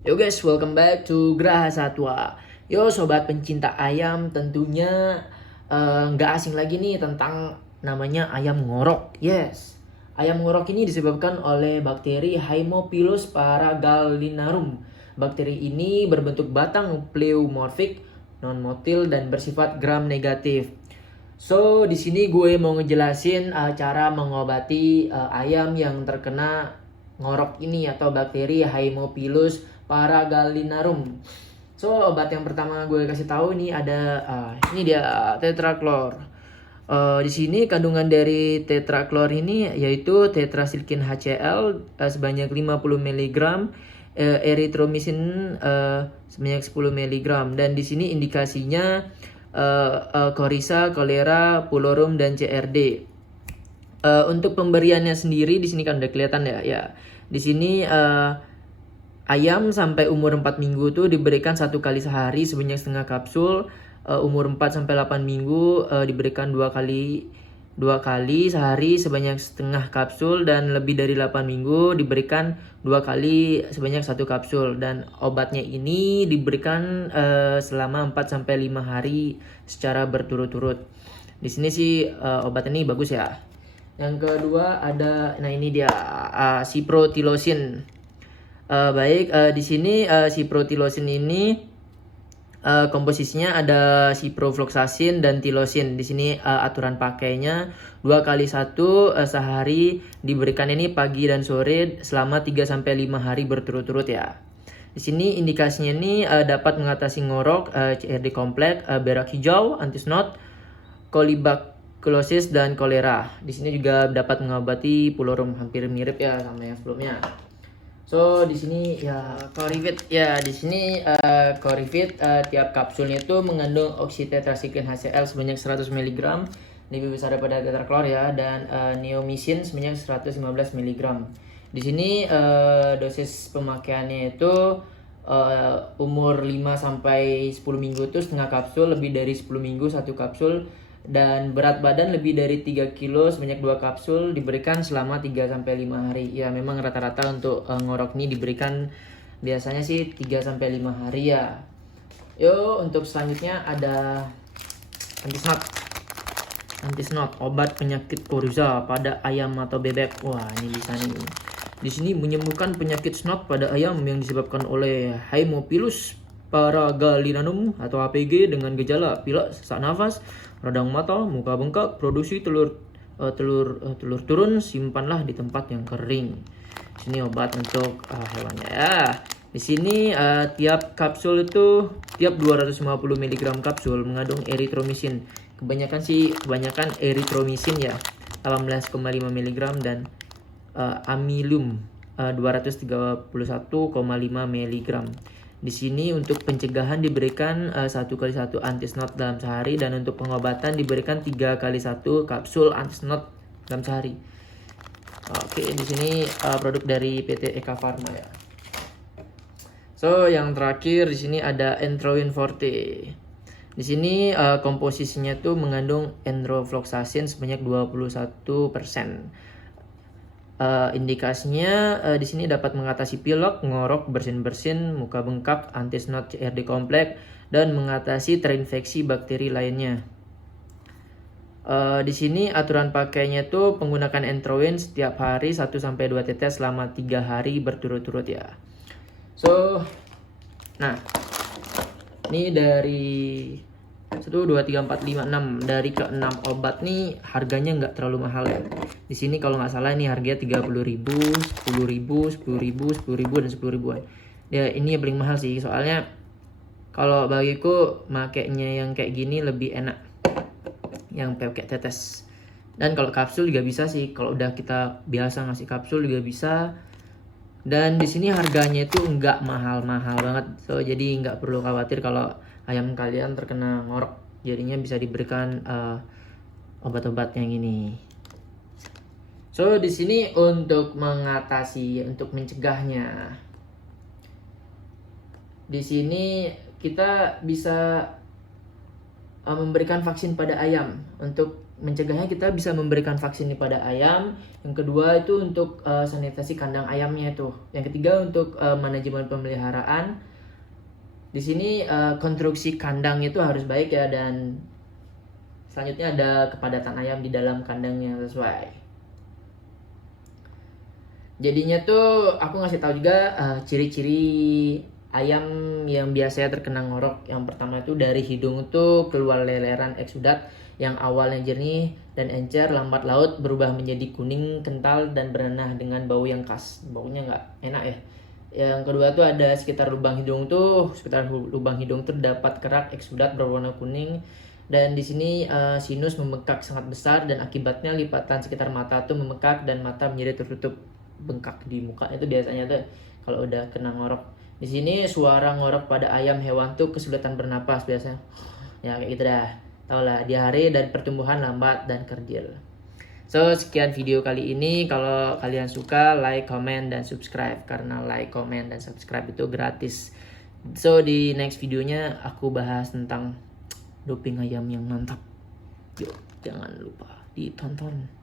Yo guys, welcome back to Graha Satwa. Yo sobat pencinta ayam, tentunya nggak asing lagi nih tentang namanya ayam ngorok. Yes, ayam ngorok ini disebabkan oleh bakteri Haemophilus paragalinarum. Bakteri ini berbentuk batang pleomorfik, non-motil dan bersifat gram negatif. So, di sini gue mau ngejelasin cara mengobati ayam yang terkena ngorok ini atau bakteri Haemophilus paragalinarum. So, obat yang pertama gue kasih tahu nih ada ini dia tetraklor. Di sini kandungan dari tetraklor ini yaitu tetrasilkin HCl sebanyak 50 mg, erythromycin sebanyak 10 mg, dan di sini indikasinya Coryza, kolera, pulorum dan CRD. Untuk pemberiannya sendiri di sini kan udah kelihatan ya. Ya, di sini ayam sampai umur 4 minggu tuh diberikan 1 kali sehari sebanyak setengah kapsul. Umur 4 sampai 8 minggu diberikan 2 kali sehari sebanyak setengah kapsul, dan lebih dari 8 minggu diberikan 2 kali sebanyak 1 kapsul, dan obatnya ini diberikan selama 4 sampai 5 hari secara berturut-turut. Di sini sih obat ini bagus ya. Yang kedua ada, nah ini dia ciprofloxacin. Di sini ciprofloxacin ini komposisinya ada ciprofloxacin dan tilosin. Di sini aturan pakainya 2 kali 1 sehari, diberikan ini pagi dan sore selama 3 sampai 5 hari berturut-turut ya. Di sini indikasinya ini dapat mengatasi ngorok, CRD kompleks, berak hijau, antisnot, kolibakulosis dan kolera. Di sini juga dapat mengobati pulorum, hampir mirip ya sama yang sebelumnya. So di sini ya Corivit ya, di sini Corivit tiap kapsulnya itu mengandung oksitetrasikliin HCl sebanyak 100 mg, lebih besar daripada tetraklor ya, dan neomycin sebanyak 115 mg. Di sini dosis pemakaiannya itu umur 5 sampai 10 minggu itu setengah kapsul, lebih dari 10 minggu 1 kapsul, dan berat badan lebih dari 3 kilo sebanyak 2 kapsul, diberikan selama 3 sampai 5 hari. Ya, memang rata-rata untuk ngorok ini diberikan biasanya sih 3 sampai 5 hari ya. Yo, untuk selanjutnya ada antisnot. Antisnot, obat penyakit koryza pada ayam atau bebek. Wah, ini bisa nih. Di sini menyembuhkan penyakit snot pada ayam yang disebabkan oleh Haemophilus paragalinarum atau HPG dengan gejala pilek, sesak nafas, radang mata, muka bengkak, produksi telur turun, simpanlah di tempat yang kering. Sini obat untuk hewannya ya. Di sini tiap kapsul itu tiap 250 mg kapsul mengandung erythromycin. Kebanyakan erythromycin ya, 18,5 mg, dan amilum 231,5 mg. Di sini untuk pencegahan diberikan 1 kali 1 antisnot dalam sehari, dan untuk pengobatan diberikan 3 kali 1 kapsul antisnot dalam sehari. Oke, di sini produk dari PT Eka Pharma ya. So, yang terakhir di sini ada Entroin Forte. Di sini komposisinya tuh mengandung enrofloxacin sebanyak 21%. Indikasinya di sini dapat mengatasi pilek, ngorok, bersin-bersin, muka bengkak, antisnot, CRD kompleks, dan mengatasi terinfeksi bakteri lainnya. Di sini aturan pakainya tuh penggunakan Entroin setiap hari 1 sampai 2 tetes selama 3 hari berturut-turut ya. So, nah, ini dari 1, 2, 3, 4, 5, 6. Dari ke-6 obat nih harganya nggak terlalu mahal ya. Di sini kalau nggak salah ini harganya 30.000, 10.000, 10.000, 10.000 dan 10 ribuan. Ya, ini yang paling mahal sih, soalnya kalau bagiku makainya yang kayak gini lebih enak, yang pakai tetes. Dan kalau kapsul juga bisa sih, kalau udah kita biasa ngasih kapsul juga bisa. Dan di sini harganya itu nggak mahal-mahal banget, so jadi nggak perlu khawatir kalau ayam kalian terkena ngorok. Jadinya bisa diberikan obat-obat yang ini. So di sini untuk mengatasi, untuk mencegahnya, di sini kita bisa memberikan vaksin pada ayam untuk mencegahnya kita bisa memberikan vaksin pada ayam. Yang kedua itu untuk sanitasi kandang ayamnya itu. Yang ketiga untuk manajemen pemeliharaan. Di sini konstruksi kandang itu harus baik ya, dan selanjutnya ada kepadatan ayam di dalam kandang yang sesuai. Jadinya tuh aku ngasih tahu juga ciri-ciri ayam yang biasanya terkena ngorok. Yang pertama itu dari hidung tuh keluar leleran eksudat yang awalnya jernih dan encer, lambat laut berubah menjadi kuning kental dan bernanah dengan bau yang khas. Baunya nggak enak ya. Yang kedua tuh ada sekitar lubang hidung tuh terdapat kerak eksudat berwarna kuning, dan di sini sinus membengkak sangat besar, dan akibatnya lipatan sekitar mata tuh membengkak dan mata menjadi tertutup. Bengkak di muka itu biasanya tuh kalau udah kena ngorok. Di sini suara ngorok pada ayam hewan tuh kesulitan bernapas biasanya. Ya kayak gitu dah. Tau lah, diare dan pertumbuhan lambat dan kerdil. So, sekian video kali ini. Kalau kalian suka, like, comment, dan subscribe. Karena like, comment, dan subscribe itu gratis. So, di next videonya aku bahas tentang doping ayam yang mantap. Yuk, jangan lupa ditonton.